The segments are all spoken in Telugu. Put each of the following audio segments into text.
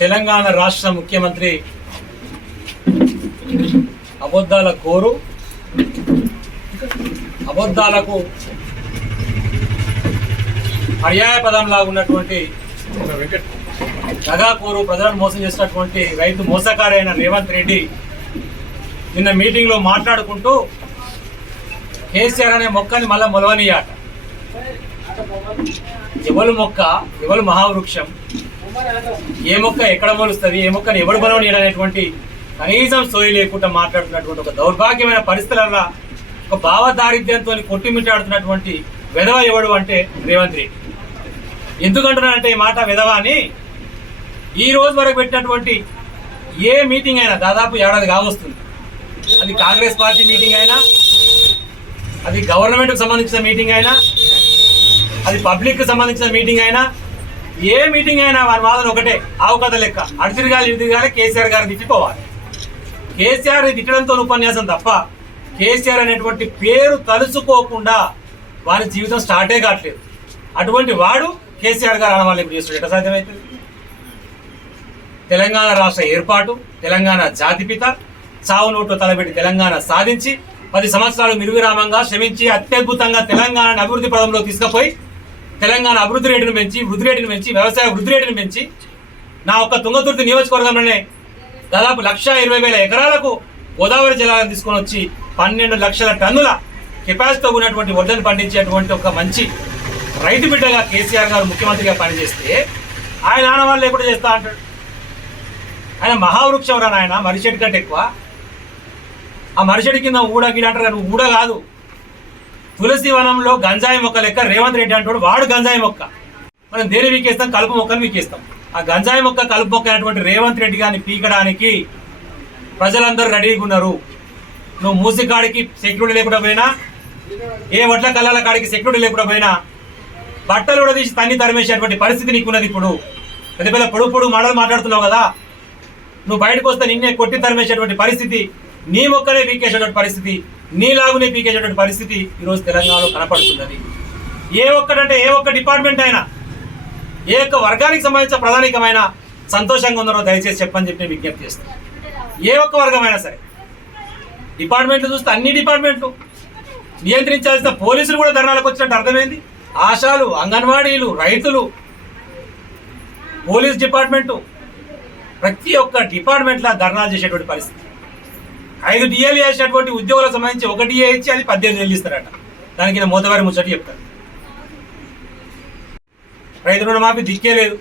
తెలంగాణ రాష్ట్ర ముఖ్యమంత్రి అబద్ధాల కోరు, అబద్ధాలకు పర్యాయ పదంలా ఉన్నటువంటి దగాకోరు, ప్రజలను మోసం చేసినటువంటి రైతు మోసకారైన రేవంత్ రెడ్డి నిన్న మీటింగ్లో మాట్లాడుకుంటూ కేసీఆర్ అనే మొక్కని మళ్ళా మొలవనియాట. ఎవరు మొక్క, ఎవరు మహావృక్షం, ఏ మొక్క ఎక్కడ మొలుస్తుంది, ఏ మొక్కని ఎవడు బలవనీయడనేటువంటి కనీసం సోయి లేకుండా మాట్లాడుతున్నటువంటి ఒక దౌర్భాగ్యమైన పరిస్థితులలో ఒక భావదారిద్ర్యంతో కొట్టిమిట్టాడుతున్నటువంటి వెధవ ఎవడు అంటే రేవంత్ రెడ్డి. ఎందుకంటున్నానంటే ఈ మాట వెధవ అని, ఈ రోజు వరకు పెట్టినటువంటి ఏ మీటింగ్ అయినా దాదాపు ఏడాది కావస్తుంది. అది కాంగ్రెస్ పార్టీ మీటింగ్ అయినా, అది గవర్నమెంట్కి సంబంధించిన మీటింగ్ అయినా, అది పబ్లిక్కి సంబంధించిన మీటింగ్ అయినా, ఏ మీటింగ్ అయినా వారి వాదన ఒకటే, ఆవు కథ లెక్క. అడిసిరిగాలి ఇడిదిగాలి కేసీఆర్ గారిని తిట్టిపోవాలి. కేసీఆర్ని తిట్టడంతో ఉపన్యాసం తప్ప కేసీఆర్ అనేటువంటి పేరు తలుసుకోకుండా వారి జీవితం స్టార్టే కావట్లేదు. అటువంటి వాడు కేసీఆర్ గారు అనవాళ్ళు ఇప్పుడు చేస్తాడు. ఎట్లా సాధ్యమవుతుంది? తెలంగాణ రాష్ట్ర ఏర్పాటు, తెలంగాణ జాతిపిత, చావు నోటు తలబెట్టి తెలంగాణ సాధించి 10 సంవత్సరాలు నిర్విరామంగా శ్రమించి అత్యద్భుతంగా తెలంగాణను అభివృద్ధి పదంలో తీసుకుపోయి తెలంగాణ అభివృద్ధి రేటును పెంచి, వృద్ధి రేటును పెంచి, వ్యవసాయ వృద్ధి రేటును పెంచి నా ఒక్క తుంగతుర్తి నియోజకవర్గంలోనే దాదాపు 1,20,000 ఎకరాలకు గోదావరి జలాలను తీసుకొని వచ్చి 12 లక్షల టన్నుల కెపాసిటీతో ఉన్నటువంటి వడ్లను పండించేటువంటి ఒక మంచి రైతు బిడ్డగా కేసీఆర్ గారు ముఖ్యమంత్రిగా పనిచేస్తే ఆయన ఆనవాళ్ళు లేకుండా చేస్తా అంటాడు. ఆయన మహావృక్షం రా నాయన, మరిచెట్టు కంటే ఎక్కువ. ఆ మరిచెట్టు కింద ఊడ గిడ అంటారు కానీ ఊడ కాదు. తులసి వనంలో గంజాయి మొక్క లెక్క రేవంత్ రెడ్డి అంటాడు వాడు గంజాయి మొక్క. మనం దేని వీకేస్తాం? కలుపు మొక్కను వీకేస్తాం. ఆ గంజాయి మొక్క, కలుపు మొక్క అయినటువంటి రేవంత్ రెడ్డి గారిని పీకడానికి ప్రజలందరూ రెడీగా ఉన్నారు. నువ్వు మూసి కాడికి సెక్యూరిటీ లేకుండా పోయినా, ఏ వడ్ల కళ్ళల కాడికి సెక్యూరిటీ లేకుండా పోయినా, బట్టలు కూడా తీసి తన్ని తరిమేసేటువంటి పరిస్థితి నీకున్నది. ఇప్పుడు పెద్ద పెద్ద పొడుగు మాటలు మాట్లాడుతున్నావు కదా, నువ్వు బయటకు వస్తే నిన్నే కొట్టి తరిమేసేటువంటి పరిస్థితి, నీ మొక్కనే పీకేసేటువంటి పరిస్థితి, నీలాగునే పీకేసేటువంటి పరిస్థితి ఈరోజు తెలంగాణలో కనపడుతున్నది. ఏ ఒక్క డిపార్ట్మెంట్ అయినా, ఏ ఒక్క వర్గానికి సంబంధించిన ప్రధానికమైన సంతోషంగా ఉన్నారో దయచేసి చెప్పని చెప్పి నేను విజ్ఞప్తి చేస్తాను. ఏ ఒక్క వర్గమైనా సరే, డిపార్ట్మెంట్లు చూస్తే అన్ని డిపార్ట్మెంట్లు నియంత్రించాల్సిన పోలీసులు కూడా ధర్నాలకు వచ్చినట్టు అర్థమైంది. ఆశాలు, అంగన్వాడీలు, రైతులు, పోలీస్ డిపార్ట్మెంటు, ప్రతి ఒక్క డిపార్ట్మెంట్లో ధర్నాలు చేసేటువంటి పరిస్థితి. 5 డిఏలు చేసినటువంటి ఉద్యోగులకు సంబంధించి 1 డిఏ ఇచ్చి అది 18 ఏళ్ళు ఇస్తారట. దానికి నేను మోతవారి ముచ్చట చెప్తాను. రైతు రుణమాఫీ దిక్కే లేదు.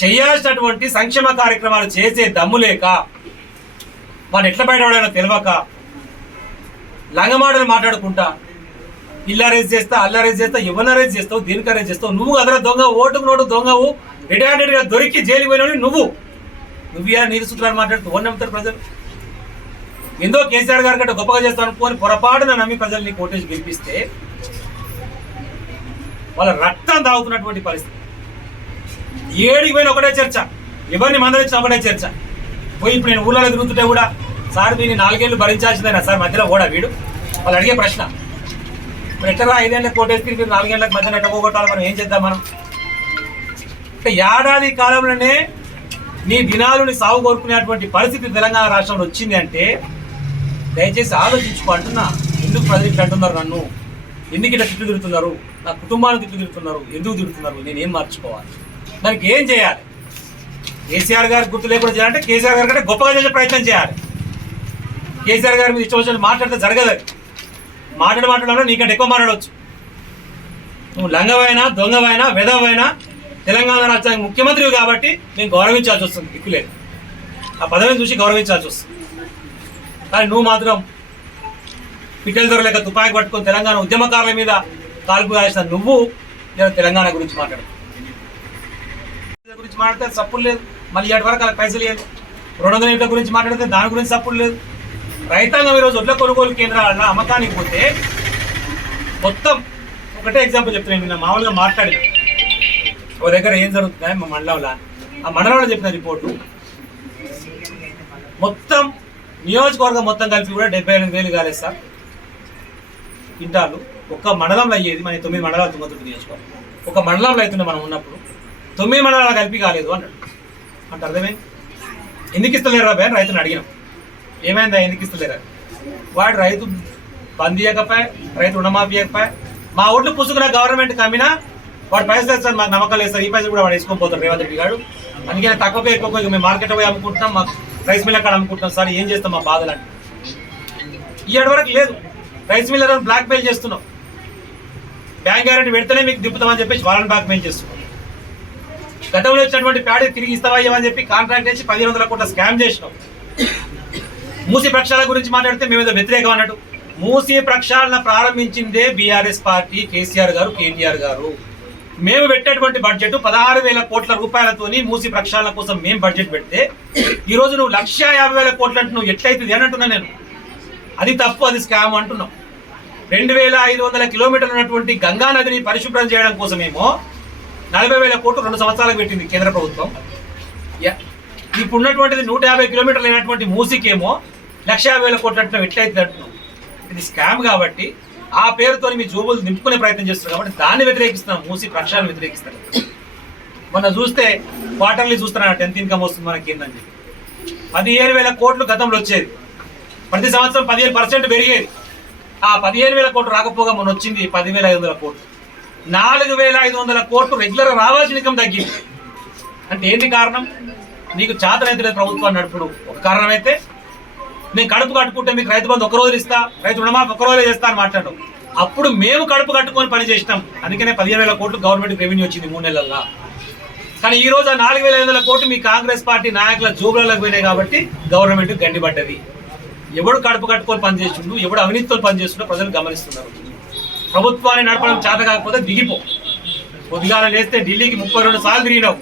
చేయాల్సినటువంటి సంక్షేమ కార్యక్రమాలు చేసే దమ్ము లేక, వాడు ఎట్లా బయటపడాలో తెలియక లంగమాటలు మాట్లాడుకుంటా ఇల్లు అరేంజ్ చేస్తా, అల్లు అరేంజ్ చేస్తా, ఎవరిని అరేంజ్ చేస్తావు, దేనికి అరేంజ్ చేస్తావు? నువ్వు అదరా దొంగ, ఓటుకు నోటు దొంగవు, రిటైర్డ్గా దొరికి జైలుకి పోయినవి నువ్వు నీరు సూత్రాలు మాట్లాడుతూ ఓన్ నమ్ముతారు ప్రజలు. ఎందో కేసీఆర్ గారి కంటే గొప్పగా చేస్తాను అనుకోని పొరపాటున నమ్మి ప్రజల్ని కోటేసి గెలిపిస్తే వాళ్ళ రక్తం తాగుతున్నటువంటి పరిస్థితి. ఏడికి పోయిన ఒకటే చర్చ, ఎవరిని మందలించిన ఒకటే చర్చ. పోయి ఇప్పుడు నేను ఊళ్ళో తిరుగుతుంటే కూడా, సార్ మీరు 4 ఏళ్ళు భరించాల్సిందేనా సార్, మధ్యలో ఓడా వీడు? వాళ్ళు అడిగే ప్రశ్న. మరి ఎట్లా 5 ఏళ్ళకి కోటేసి మీరు 4 ఏళ్ళకి మధ్యలో ఎట్లా పోగొట్టాలి, మనం ఏం చేద్దాం? మనం ఏడాది కాలంలోనే నీ దినాలుని సాగు కోరుకునేటువంటి పరిస్థితి తెలంగాణ రాష్ట్రంలో వచ్చింది అంటే దయచేసి ఆలోచించుకో అంటున్నా. ఎందుకు ప్రజలు ఇట్లా అంటున్నారు? నన్ను ఎందుకు ఇట్లా తిట్లు తిరుగుతున్నారు? నా కుటుంబాన్ని తిట్లు తిరుగుతున్నారు? ఎందుకు తిరుగుతున్నారు? నేనేం మార్చుకోవాలి? దానికి ఏం చేయాలి? కేసీఆర్ గారికి గుర్తు లేకుండా చేయాలంటే కేసీఆర్ గారి కంటే గొప్పగా చేసే ప్రయత్నం చేయాలి. కేసీఆర్ గారి మీద ఇష్టం వచ్చినట్టు మాట్లాడితే జరగదు. మాట్లాడడంలో నీకంటే ఎక్కువ మాట్లాడవచ్చు. నువ్వు లంగవైనా, దొంగవైనా, వెధవైనా తెలంగాణ రాష్ట్రానికి ముఖ్యమంత్రివి కాబట్టి నేను గౌరవించాల్సి వస్తుంది. దిక్కులేదు, ఆ పదవిని చూసి గౌరవించాల్సి వస్తుంది. కానీ నువ్వు మాత్రం పిట్టల దొర లేక తుపాకి పట్టుకొని తెలంగాణ ఉద్యమకారుల మీద కాల్పు కాల్సిన నువ్వు తెలంగాణ గురించి మాట్లాడితే సప్పులు లేదు. మళ్ళీ ఏడు వరకు అలా పైసలు లేదు. 200 యూనిట్ల గురించి మాట్లాడితే దాని గురించి సప్పులు లేదు. రైతాంగం ఈరోజు వడ్ల కొనుగోలు కేంద్రాల అమ్మకానికి పోతే మొత్తం ఒకటే ఎగ్జాంపుల్ చెప్తున్నాను. నిన్న మామూలుగా మాట్లాడిన ఒక దగ్గర ఏం జరుగుతుంది మా మండలంలో, ఆ మండలంలో చెప్పిన రిపోర్టు మొత్తం నియోజకవర్గం మొత్తం కలిపి కూడా 78,000 కాలేదు సార్ క్వింటాలు. ఒక్క మండలంలో అయ్యేది మన 9 మండలాలు తుంగతుర్తి నియోజకవర్గం. ఒక మండలంలో అవుతుండే మనం ఉన్నప్పుడు 9 మండలాలు కలిపి కాలేదు అన్నాడు. అంటే అర్థమైంది. ఎందుకు ఇస్తలేరు రాబోయే అని రైతుని అడిగినాం. ఏమైందా ఎందుకు ఇస్తలేరా? వాడు రైతు బంద్ ఇవ్వకపోయా, రైతు రుణమాఫీ ఇవ్వకపోయా, మా ఓట్లు పుసుకున్న గవర్నమెంట్ కమ్మినా వాడు పైసలు వేస్తారు, మాకు నమ్మకం లేదు సార్, ఈ పైసలు కూడా వాడు వేసుకొని పోతారు రేవంత్ రెడ్డి గారు. అందుకని తక్కువగా ఎక్కువ మేము మార్కెట్ పోయి అమ్ముకుంటున్నాం, మాకు రైస్ మిల్ అక్కడ అమ్ముకుంటున్నాం సార్, ఏం చేస్తాం మా బాధలు అంటే. ఈ ఏడు వరకు లేదు, రైస్ మిల్ బ్లాక్ మెయిల్ చేస్తున్నాం, బ్యాంక్ గ్యారెంటీ పెడితేనే మీకు దింపుతామని చెప్పేసి వాళ్ళని బ్లాక్ మెయిల్ చేస్తున్నాం. గతంలో వచ్చినటువంటి ప్యాడీ తిరిగి ఇస్తామని చెప్పి కాంట్రాక్ట్ చేసి 1500 కోట్ల స్కామ్ చేసినాం. మూసీ ప్రక్షాళన గురించి మాట్లాడితే మేము ఏదో వ్యతిరేకం అన్నట్టు. మూసీ ప్రక్షాళన ప్రారంభించిందే బీఆర్ఎస్ పార్టీ, కేసీఆర్ గారు, కేటీఆర్ గారు. మేము పెట్టేటువంటి బడ్జెట్ 16,000 కోట్ల రూపాయలతోని మూసీ ప్రక్షాళన కోసం మేము బడ్జెట్ పెడితే ఈరోజు నువ్వు 1,50,000 కోట్లు అంటే నువ్వు ఎట్లయితుంది అని అంటున్నా నేను. అది తప్పు, అది స్కామ్ అంటున్నాం. 2,500 కిలోమీటర్లు ఉన్నటువంటి గంగా నదిని పరిశుభ్రం చేయడం కోసమేమో 40,000 కోట్లు 2 సంవత్సరాలకు పెట్టింది కేంద్ర ప్రభుత్వం. ఇప్పుడు ఉన్నటువంటిది 150 కిలోమీటర్లు అయినటువంటి మూసీకేమో 1,50,000 కోట్లు అంటే ఎట్లయితుంది అంటున్నాం. ఇది స్కామ్ కాబట్టి ఆ పేరుతో మీ జోబులు నింపుకునే ప్రయత్నం చేస్తున్నారు కాబట్టి దాన్ని వ్యతిరేకిస్తున్నాం, మూసీ ప్రక్షాళన వ్యతిరేకిస్తారు. మొన్న చూస్తే క్వార్టర్లీ చూస్తున్నా 10th ఇన్కమ్ వస్తుంది మనకి ఏంటంటే 15,000 కోట్లు గతంలో వచ్చేది, ప్రతి సంవత్సరం 15% పెరిగేది. ఆ 15,000 కోట్లు రాకపోగా మొన్న వచ్చింది 10,500 కోట్లు. 4,500 కోట్లు రెగ్యులర్ రావాల్సిన ఇన్కమ్ తగ్గింది. అంటే ఏంటి కారణం? నీకు చేతనైతే ప్రభుత్వం నడుపుడు ఒక కారణం అయితే, నేను కడుపు కట్టుకుంటే మీకు రైతు బంధు 1 రోజు ఇస్తా, రైతు రుణమాఫీ 1 రోజు చేస్తా అని మాట్లాడడం. అప్పుడు మేము కడుపు కట్టుకొని పని చేసినాం, అందుకనే 15,000 కోట్లు గవర్నమెంట్ రెవెన్యూ వచ్చింది 3 నెలల్లో. కానీ ఈ రోజు ఆ 4,500 కోట్లు మీ కాంగ్రెస్ పార్టీ నాయకుల జోబులకు పోయినాయి కాబట్టి గవర్నమెంట్ గండిపడ్డది. ఎవడు కడుపు కట్టుకొని పనిచేస్తుండు, ఎవడు అవినీతితో పనిచేస్తుండో ప్రజలు గమనిస్తున్నారు. ప్రభుత్వాన్ని నడపడం చేత కాకపోతే దిగిపో. పొద్దుగాల లేస్తే ఢిల్లీకి 32 సార్లు తిరిగినావు,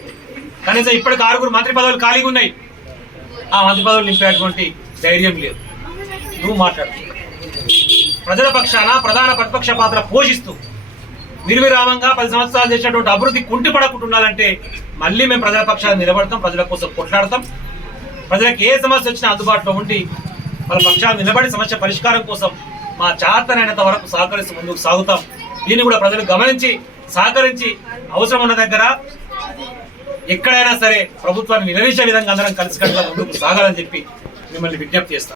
కనీసం ఇప్పటికి 6 మంత్రి పదవులు ఖాళీగా ఉన్నాయి. ఆ మంత్రి పదవులు నింపేటువంటి ధైర్యం లేదు. నువ్వు మాట్లాడుతున్నావు ప్రజల పక్షాన ప్రధాన ప్రతిపక్ష పాత్ర పోషిస్తూ నిర్విరామంగా 10 సంవత్సరాలు చేసినటువంటి అభివృద్ధి కుంటిపడకుంటుండాలంటే మళ్ళీ మేము ప్రజల పక్షాన్ని నిలబడతాం, ప్రజల కోసం కొట్లాడతాం. ప్రజలకు ఏ సమస్య వచ్చినా అందుబాటులో ఉండి వాళ్ళ పక్షాన్ని నిలబడి సమస్య పరిష్కారం కోసం మా చేతనైనంత వరకు సహకరిస్తూ ముందుకు సాగుతాం. దీన్ని కూడా ప్రజలు గమనించి సహకరించి అవసరం ఉన్న దగ్గర ఎక్కడైనా సరే ప్రభుత్వాన్ని నిలదీసే విధంగా అందరం కలిసికట్టుగా ముందుకు సాగాలని చెప్పి మిమ్మల్ని విజ్ఞప్తి చేస్తాం.